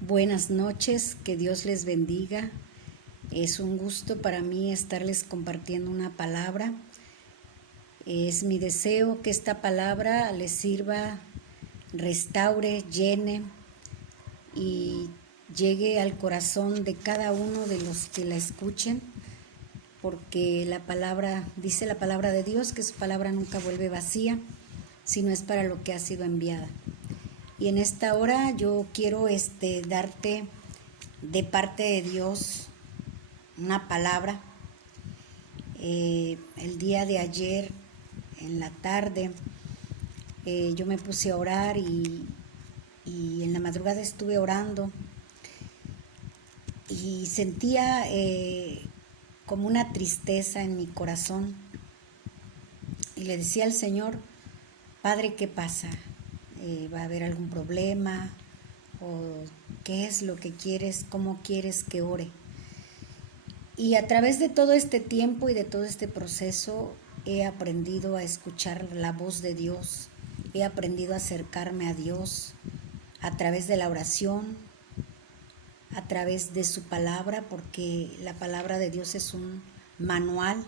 Buenas noches, que Dios les bendiga. Es un gusto para mí estarles compartiendo una palabra. Es mi deseo que esta palabra les sirva, restaure, llene y llegue al corazón de cada uno de los que la escuchen, porque la palabra, dice la palabra de Dios, que su palabra nunca vuelve vacía, sino es para lo que ha sido enviada. Y en esta hora yo quiero darte de parte de Dios una palabra. El día de ayer, en la tarde, yo me puse a orar y en la madrugada estuve orando y sentía como una tristeza en mi corazón. Y le decía al Señor: Padre, ¿qué pasa? ¿Va a haber algún problema? ¿O qué es lo que quieres? ¿Cómo quieres que ore? Y a través de todo este tiempo y de todo este proceso he aprendido a escuchar la voz de Dios. He aprendido a acercarme a Dios a través de la oración, a través de su palabra, porque la palabra de Dios es un manual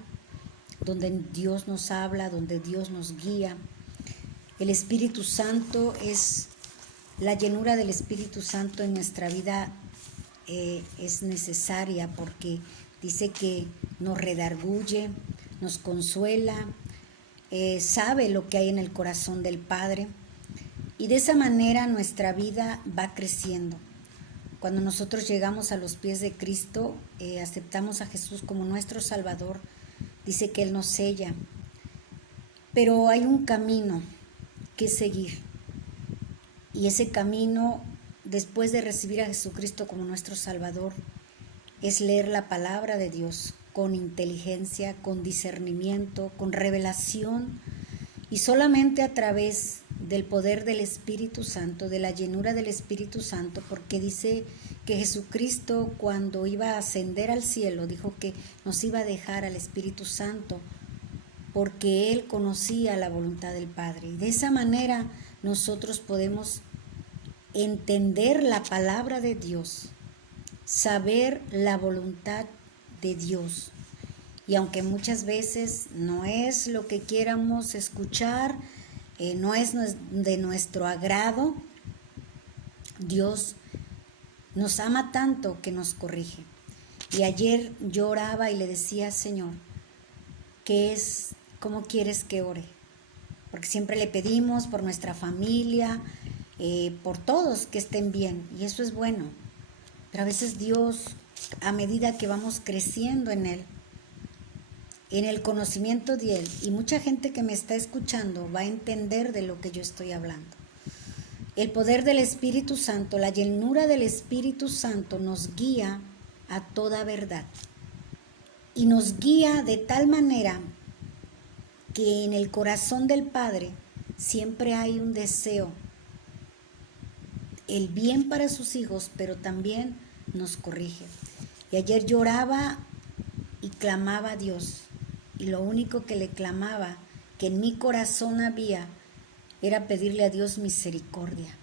donde Dios nos habla, donde Dios nos guía. El Espíritu Santo es la llenura del Espíritu Santo en nuestra vida, es necesaria porque dice que nos redarguye, nos consuela, sabe lo que hay en el corazón del Padre, y de esa manera nuestra vida va creciendo. Cuando nosotros llegamos a los pies de Cristo, aceptamos a Jesús como nuestro Salvador, dice que Él nos sella, pero hay un camino que seguir, y ese camino, después de recibir a Jesucristo como nuestro Salvador, es leer la palabra de Dios con inteligencia, con discernimiento, con revelación, y solamente a través del poder del Espíritu Santo, de la llenura del Espíritu Santo, porque dice que Jesucristo, cuando iba a ascender al cielo, dijo que nos iba a dejar al Espíritu Santo, porque Él conocía la voluntad del Padre. Y de esa manera nosotros podemos entender la palabra de Dios, saber la voluntad de Dios. Y aunque muchas veces no es lo que quieramos escuchar, no es de nuestro agrado, Dios nos ama tanto que nos corrige. Y ayer yo oraba y le decía: Señor, ¿cómo quieres que ore? Porque siempre le pedimos por nuestra familia, por todos que estén bien, y eso es bueno. Pero a veces Dios, a medida que vamos creciendo en Él, en el conocimiento de Él, y mucha gente que me está escuchando va a entender de lo que yo estoy hablando. El poder del Espíritu Santo, la llenura del Espíritu Santo nos guía a toda verdad. Y nos guía de tal manera que en el corazón del Padre siempre hay un deseo, el bien para sus hijos, pero también nos corrige. Y ayer lloraba y clamaba a Dios, y lo único que le clamaba, que en mi corazón había, era pedirle a Dios misericordia.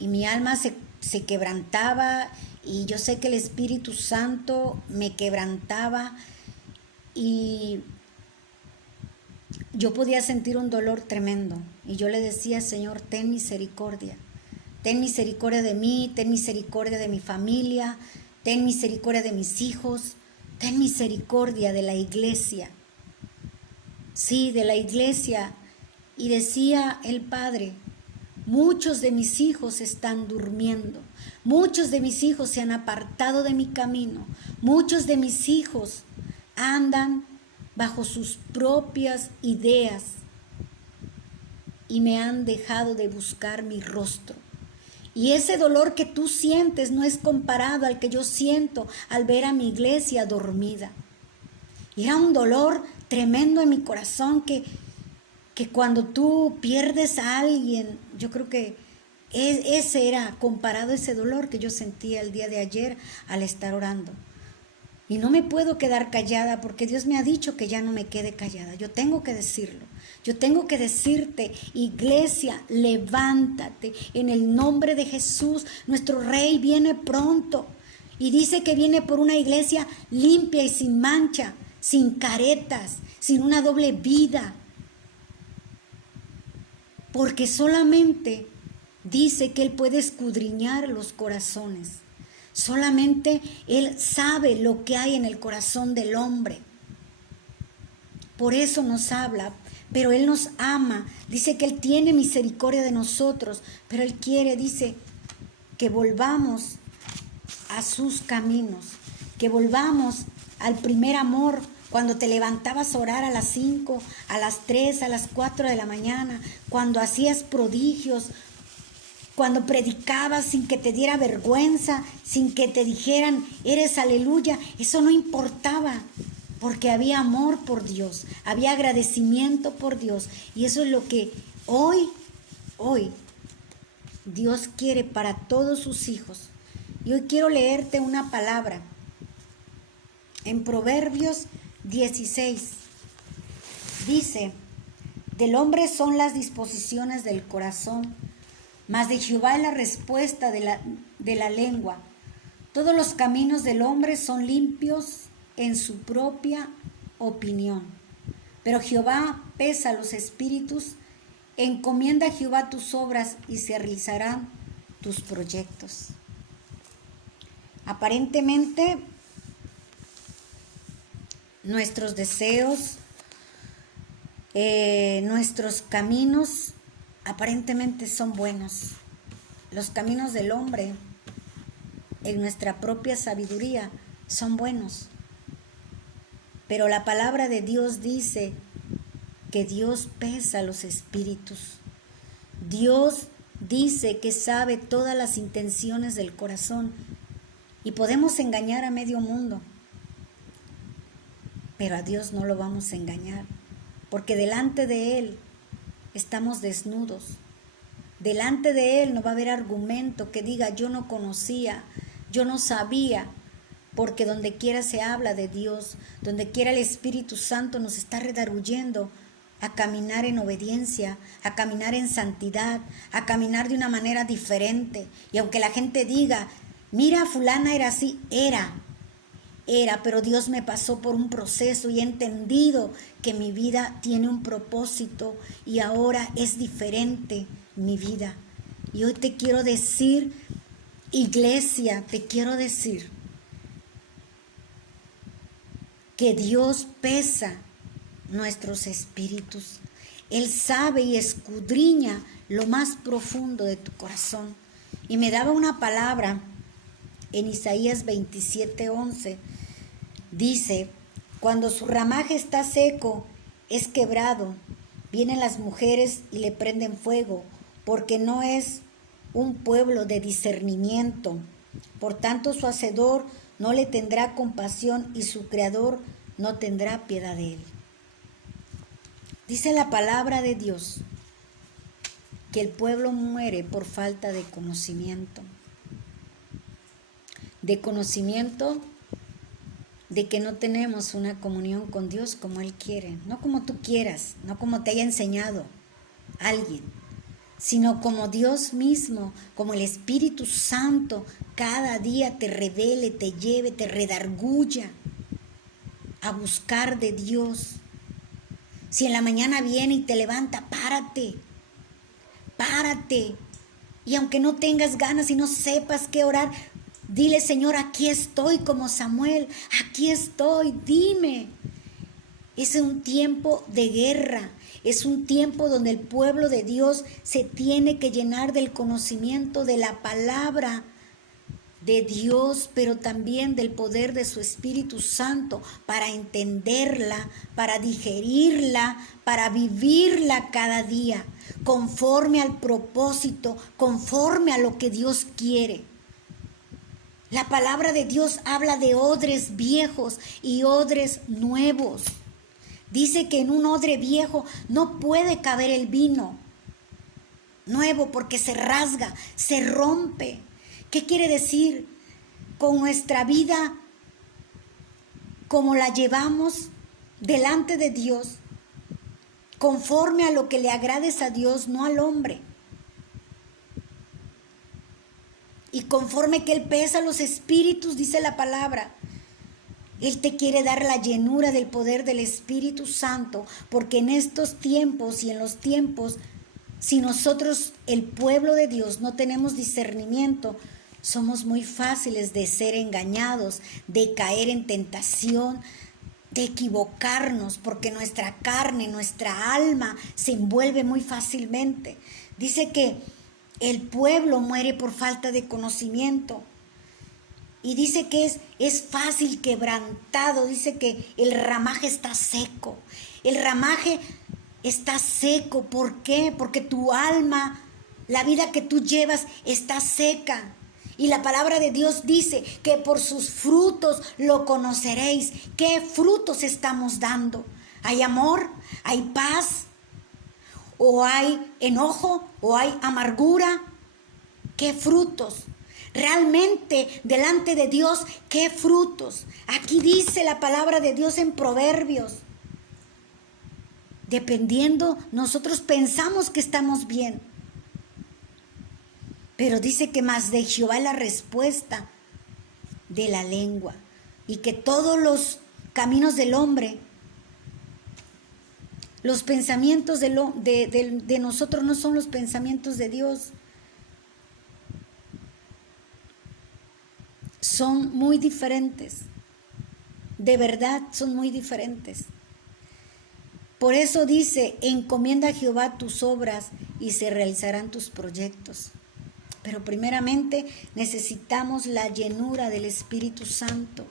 Y mi alma se quebrantaba, y yo sé que el Espíritu Santo me quebrantaba, y yo podía sentir un dolor tremendo. Y yo le decía: Señor, ten misericordia. Ten misericordia de mí, ten misericordia de mi familia, ten misericordia de mis hijos, ten misericordia de la iglesia. Sí, de la iglesia. Y decía el Padre: muchos de mis hijos están durmiendo, muchos de mis hijos se han apartado de mi camino, muchos de mis hijos andan bajo sus propias ideas y me han dejado de buscar mi rostro. Y ese dolor que tú sientes no es comparado al que yo siento al ver a mi iglesia dormida. Y era un dolor tremendo en mi corazón que cuando tú pierdes a alguien, yo creo que ese era comparado a ese dolor que yo sentía el día de ayer al estar orando. Y no me puedo quedar callada porque Dios me ha dicho que ya no me quede callada. Yo tengo que decirlo. Yo tengo que decirte, iglesia, levántate en el nombre de Jesús. Nuestro Rey viene pronto y dice que viene por una iglesia limpia y sin mancha, sin caretas, sin una doble vida. Porque solamente dice que Él puede escudriñar los corazones. Solamente Él sabe lo que hay en el corazón del hombre. Por eso nos habla, pero Él nos ama. Dice que Él tiene misericordia de nosotros, pero Él quiere, dice, que volvamos a sus caminos, que volvamos al primer amor, cuando te levantabas a orar a las 5, a las 3, a las 4 de la mañana, cuando hacías prodigios, cuando predicabas sin que te diera vergüenza, sin que te dijeran, eres aleluya. Eso no importaba, porque había amor por Dios, había agradecimiento por Dios. Y eso es lo que hoy Dios quiere para todos sus hijos. Y hoy quiero leerte una palabra en Proverbios 16. Dice, del hombre son las disposiciones del corazón, mas de Jehová es la respuesta de la lengua. Todos los caminos del hombre son limpios en su propia opinión, pero Jehová pesa los espíritus. Encomienda a Jehová tus obras y se realizarán tus proyectos. Aparentemente, nuestros deseos, nuestros caminos, aparentemente son buenos. Los caminos del hombre, en nuestra propia sabiduría, son buenos. Pero la palabra de Dios dice que Dios pesa los espíritus. Dios dice que sabe todas las intenciones del corazón y podemos engañar a medio mundo, pero a Dios no lo vamos a engañar, porque delante de Él estamos desnudos. Delante de Él no va a haber argumento que diga yo no conocía, yo no sabía, porque donde quiera se habla de Dios, donde quiera el Espíritu Santo nos está redarguyendo a caminar en obediencia, a caminar en santidad, a caminar de una manera diferente. Y aunque la gente diga, mira, fulana era así, era, pero Dios me pasó por un proceso y he entendido que mi vida tiene un propósito y ahora es diferente mi vida. Y hoy te quiero decir, iglesia, te quiero decir que Dios pesa nuestros espíritus. Él sabe y escudriña lo más profundo de tu corazón. Y me daba una palabra en Isaías 27:11. Dice, cuando su ramaje está seco, es quebrado, vienen las mujeres y le prenden fuego, porque no es un pueblo de discernimiento. Por tanto, su hacedor no le tendrá compasión y su creador no tendrá piedad de él. Dice la palabra de Dios que el pueblo muere por falta de conocimiento. De conocimiento de que no tenemos una comunión con Dios como Él quiere, no como tú quieras, no como te haya enseñado alguien, sino como Dios mismo, como el Espíritu Santo, cada día te revele, te lleve, te redarguya a buscar de Dios. Si en la mañana viene y te levanta, párate. Y aunque no tengas ganas y no sepas qué orar, dile, Señor, aquí estoy como Samuel, aquí estoy, dime. Es un tiempo de guerra, es un tiempo donde el pueblo de Dios se tiene que llenar del conocimiento de la palabra de Dios, pero también del poder de su Espíritu Santo para entenderla, para digerirla, para vivirla cada día, conforme al propósito, conforme a lo que Dios quiere. La palabra de Dios habla de odres viejos y odres nuevos. Dice que en un odre viejo no puede caber el vino nuevo porque se rasga, se rompe. ¿Qué quiere decir? Con nuestra vida, como la llevamos delante de Dios, conforme a lo que le agrades a Dios, no al hombre. Y conforme que Él pesa los espíritus, dice la palabra, Él te quiere dar la llenura del poder del Espíritu Santo, porque en estos tiempos y en los tiempos, si nosotros, el pueblo de Dios, no tenemos discernimiento, somos muy fáciles de ser engañados, de caer en tentación, de equivocarnos, porque nuestra carne, nuestra alma se envuelve muy fácilmente. Dice que el pueblo muere por falta de conocimiento. Y dice que es fácil quebrantado, dice que el ramaje está seco. El ramaje está seco, ¿por qué? Porque tu alma, la vida que tú llevas está seca. Y la palabra de Dios dice que por sus frutos lo conoceréis. ¿Qué frutos estamos dando? ¿Hay amor? ¿Hay paz? ¿O hay enojo? ¿O hay amargura? ¿Qué frutos? Realmente delante de Dios, ¿qué frutos? Aquí dice la palabra de Dios en Proverbios. Dependiendo, nosotros pensamos que estamos bien. Pero dice que más de Jehová es la respuesta de la lengua. Y que todos los caminos del hombre, los pensamientos de nosotros no son los pensamientos de Dios. Son muy diferentes. De verdad son muy diferentes. Por eso dice, encomienda a Jehová tus obras y se realizarán tus proyectos. Pero primeramente necesitamos la llenura del Espíritu Santo,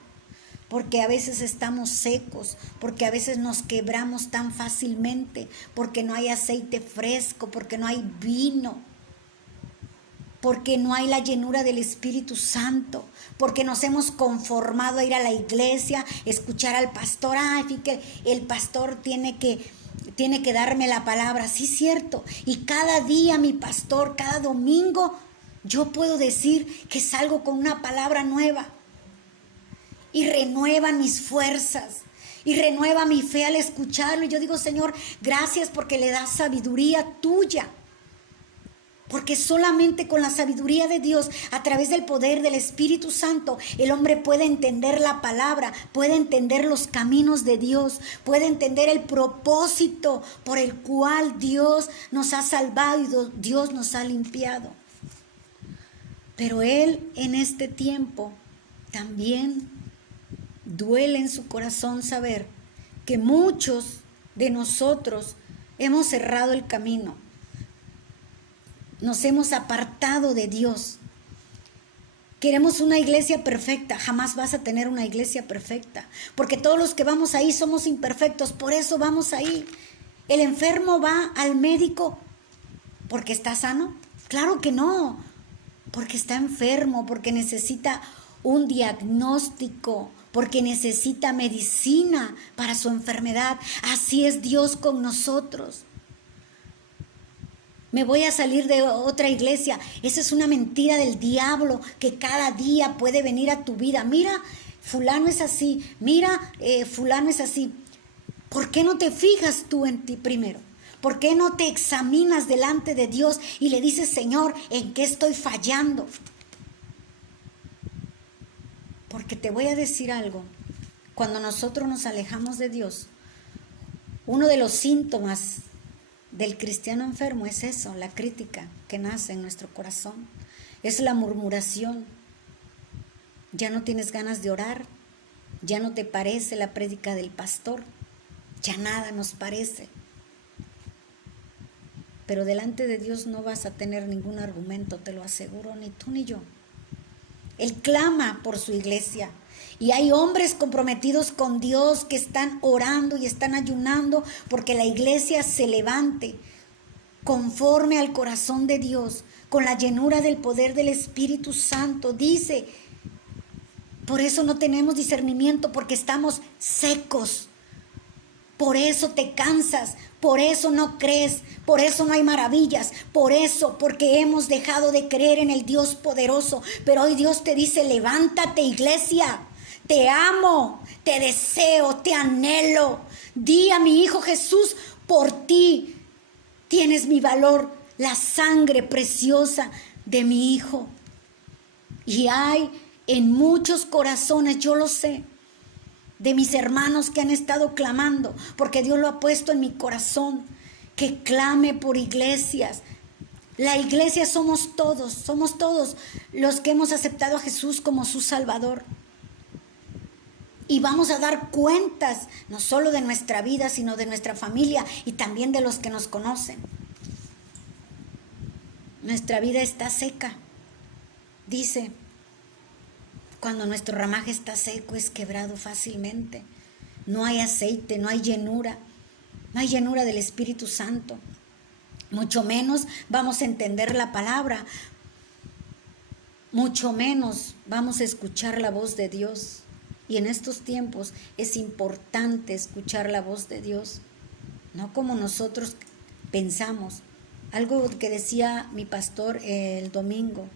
porque a veces estamos secos, porque a veces nos quebramos tan fácilmente, porque no hay aceite fresco, porque no hay vino, porque no hay la llenura del Espíritu Santo, porque nos hemos conformado a ir a la iglesia, escuchar al pastor. Ay, que el pastor tiene que darme la palabra. Sí, cierto. Y cada día mi pastor, cada domingo, yo puedo decir que salgo con una palabra nueva. Y renueva mis fuerzas. Y renueva mi fe al escucharlo. Y yo digo, Señor, gracias porque le das sabiduría tuya. Porque solamente con la sabiduría de Dios, a través del poder del Espíritu Santo, el hombre puede entender la palabra, puede entender los caminos de Dios, puede entender el propósito por el cual Dios nos ha salvado y Dios nos ha limpiado. Pero Él en este tiempo también duele en su corazón saber que muchos de nosotros hemos cerrado el camino. Nos hemos apartado de Dios. Queremos una iglesia perfecta. Jamás vas a tener una iglesia perfecta, porque todos los que vamos ahí somos imperfectos. Por eso vamos ahí. ¿El enfermo va al médico porque está sano? Claro que no, porque está enfermo, porque necesita un diagnóstico, porque necesita medicina para su enfermedad. Así es Dios con nosotros. Me voy a salir de otra iglesia. Esa es una mentira del diablo que cada día puede venir a tu vida. Mira, fulano es así. Mira, fulano es así. ¿Por qué no te fijas tú en ti primero? ¿Por qué no te examinas delante de Dios y le dices, Señor, ¿en qué estoy fallando? Porque te voy a decir algo. Cuando nosotros nos alejamos de Dios, uno de los síntomas del cristiano enfermo es eso, la crítica que nace en nuestro corazón. Es la murmuración. Ya no tienes ganas de orar, ya no te parece la prédica del pastor, ya nada nos parece. Pero delante de Dios no vas a tener ningún argumento, te lo aseguro, ni tú ni yo. Él clama por su iglesia. Y hay hombres comprometidos con Dios que están orando y están ayunando porque la iglesia se levante conforme al corazón de Dios, con la llenura del poder del Espíritu Santo. Dice, por eso no tenemos discernimiento, porque estamos secos. Por eso te cansas, por eso no crees, por eso no hay maravillas, por eso, porque hemos dejado de creer en el Dios poderoso. Pero hoy Dios te dice, levántate, iglesia. Te amo, te deseo, te anhelo. Di a mi Hijo Jesús, Por ti tienes mi valor, la sangre preciosa de mi Hijo. Y hay en muchos corazones, yo lo sé, de mis hermanos que han estado clamando, porque Dios lo ha puesto en mi corazón, que clame por iglesias. La iglesia somos todos los que hemos aceptado a Jesús como su Salvador. Y vamos a dar cuentas, no solo de nuestra vida, sino de nuestra familia y también de los que nos conocen. Nuestra vida está seca. Dice, cuando nuestro ramaje está seco es quebrado fácilmente. No hay aceite, no hay llenura del Espíritu Santo. Mucho menos vamos a entender la palabra. Mucho menos vamos a escuchar la voz de Dios. Y en estos tiempos es importante escuchar la voz de Dios, no como nosotros pensamos. Algo que decía mi pastor el domingo,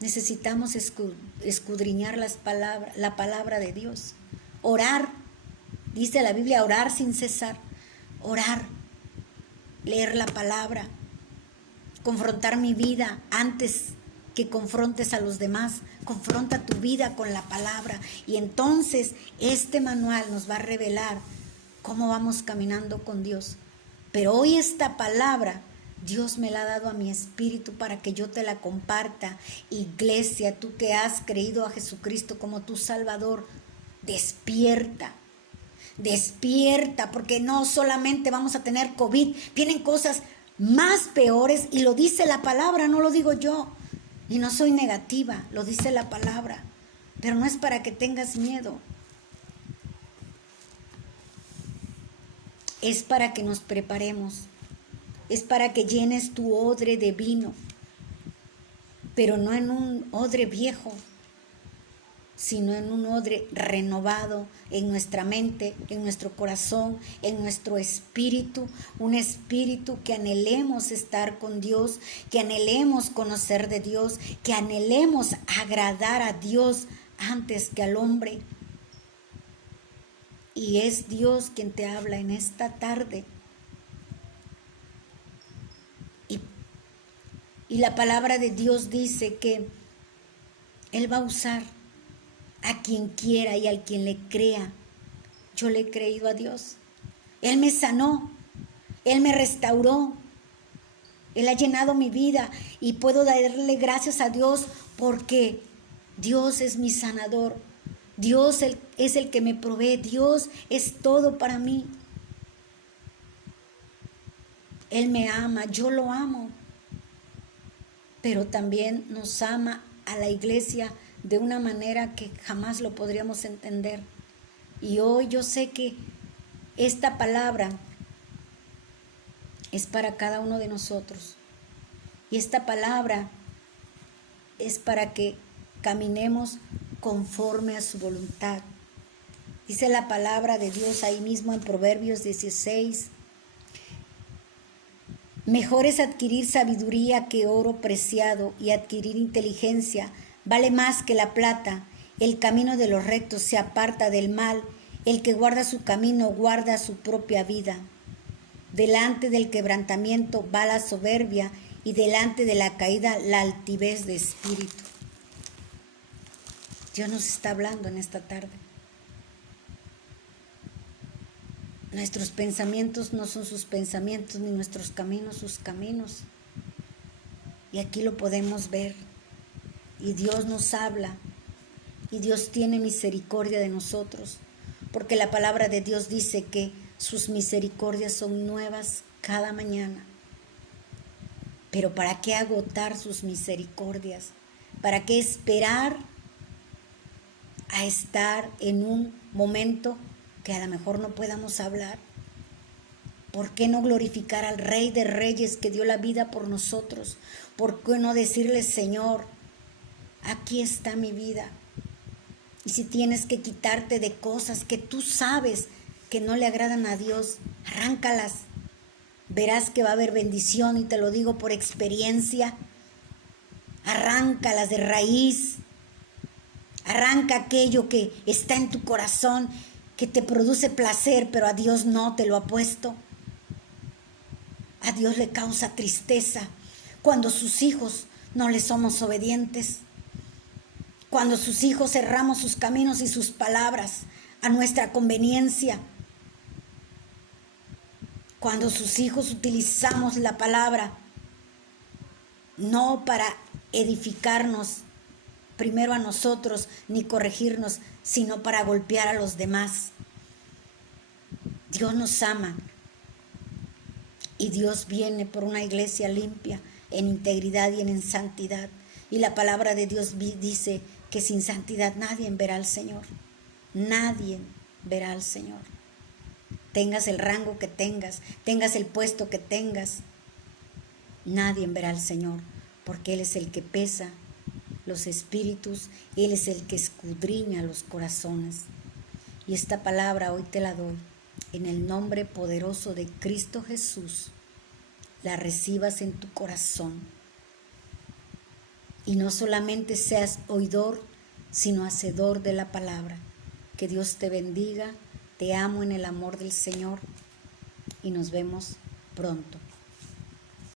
necesitamos escudriñar la palabra de Dios. Orar, dice la Biblia, orar sin cesar. Orar, leer la palabra, confrontar mi vida antes que confrontes a los demás. Confronta tu vida con la palabra y entonces este manual nos va a revelar cómo vamos caminando con Dios. Pero hoy esta palabra Dios me la ha dado a mi espíritu para que yo te la comparta. Iglesia, tú que has creído a Jesucristo como tu Salvador, despierta. Despierta, porque no solamente vamos a tener COVID, vienen cosas más peores y lo dice la palabra, no lo digo yo. Y no soy negativa, lo dice la palabra, pero no es para que tengas miedo. Es para que nos preparemos, es para que llenes tu odre de vino, pero no en un odre viejo, sino en un odre renovado en nuestra mente, en nuestro corazón, en nuestro espíritu, un espíritu que anhelemos estar con Dios, que anhelemos conocer de Dios, que anhelemos agradar a Dios antes que al hombre. Y es Dios quien te habla en esta tarde. Y la palabra de Dios dice que Él va a usar a quien quiera y al quien le crea. Yo le he creído a Dios. Él me sanó, Él me restauró, Él ha llenado mi vida y puedo darle gracias a Dios porque Dios es mi sanador. Dios es el que me provee. Dios es todo para mí. Él me ama, yo lo amo, pero también nos ama a la iglesia de una manera que jamás lo podríamos entender. Y hoy yo sé que esta palabra es para cada uno de nosotros. Y esta palabra es para que caminemos conforme a su voluntad. Dice la palabra de Dios ahí mismo en Proverbios 16. Mejor es adquirir sabiduría que oro preciado, y adquirir inteligencia vale más que la plata. El camino de los rectos se aparta del mal. El que guarda su camino guarda su propia vida. Delante del quebrantamiento va la soberbia, y delante de la caída la altivez de espíritu. Dios nos está hablando en esta tarde. Nuestros pensamientos no son sus pensamientos, ni nuestros caminos sus caminos. Y aquí lo podemos ver. Y Dios nos habla. Y Dios tiene misericordia de nosotros. Porque la palabra de Dios dice que sus misericordias son nuevas cada mañana. Pero ¿para qué agotar sus misericordias? ¿Para qué esperar a estar en un momento que a lo mejor no podamos hablar? ¿Por qué no glorificar al Rey de Reyes que dio la vida por nosotros? ¿Por qué no decirle, Señor, aquí está mi vida? Y si tienes que quitarte de cosas que tú sabes que no le agradan a Dios, arráncalas. Verás que va a haber bendición, y te lo digo por experiencia. Arráncalas de raíz. Arranca aquello que está en tu corazón, que te produce placer, pero a Dios no te lo ha puesto. A Dios le causa tristeza cuando sus hijos no le somos obedientes, cuando sus hijos cerramos sus caminos y sus palabras a nuestra conveniencia, cuando sus hijos utilizamos la palabra no para edificarnos primero a nosotros ni corregirnos, sino para golpear a los demás. Dios nos ama y Dios viene por una iglesia limpia, en integridad y en santidad. Y la palabra de Dios dice que sin santidad nadie verá al Señor. Nadie verá al Señor. Tengas el rango que tengas, tengas el puesto que tengas, nadie verá al Señor, porque Él es el que pesa los espíritus, Él es el que escudriña los corazones. Y esta palabra hoy te la doy en el nombre poderoso de Cristo Jesús. La recibas en tu corazón y no solamente seas oidor, sino hacedor de la palabra. Que Dios te bendiga. Te amo en el amor del Señor y nos vemos pronto.